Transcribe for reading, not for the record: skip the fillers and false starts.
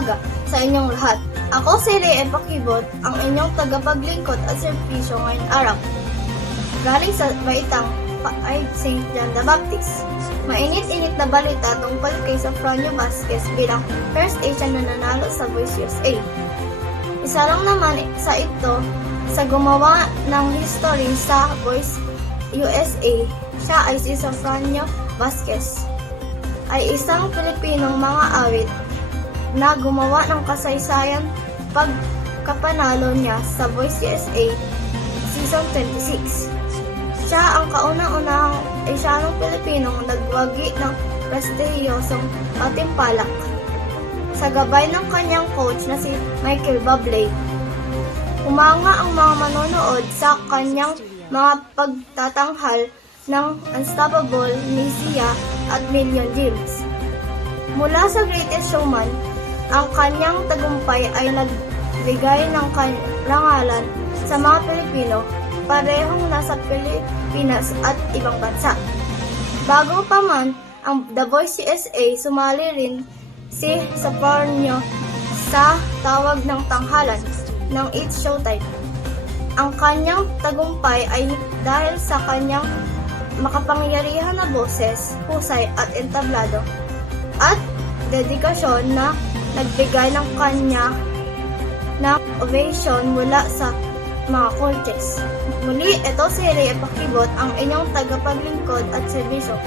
umaga sa inyong lahat. Ako si Rhea Pakibot, ang inyong tagapaglingkod at serbisyo ngayong araw. Galing sa baitang ay St. John the Baptist. Mainit-init na balita tungkol kay Safronio Vasquez bilang first Asian na nanalo sa Voice USA. Isa lang naman sa ito sa gumawa ng history sa Voice USA. Siya ay si Safronio Vasquez. Ay isang Pilipinong mga awit na gumawa ng kasaysayan pagkapanalo niya sa Voice USA Season 26. Siya ang kauna-unahang Asianong Pilipinong nagwagi ng prestihiyosong patimpalak sa gabay ng kanyang coach na si Michael Bublé. Umanga ang mga manonood sa kanyang mga pagtatanghal ng Unstoppable ni Sia at Million Dreams. Mula sa Greatest Showman, ang kanyang tagumpay ay nagbigay ng karangalan sa mga Pilipino parehong nasa Pilipinas at ibang bansa. Bago pa man ang The Voice USA, sumali rin si Safronio sa tawag ng tanghalan ng It's Showtime. Ang kanyang tagumpay ay dahil sa kanyang makapangyarihan na boses, husay at entablado at dedikasyon na nagbigay ng kanya ng ovation mula sa mga coaches. Muli, ito si Rhea Pakibot, ang inyong tagapaglingkod at serbisyo.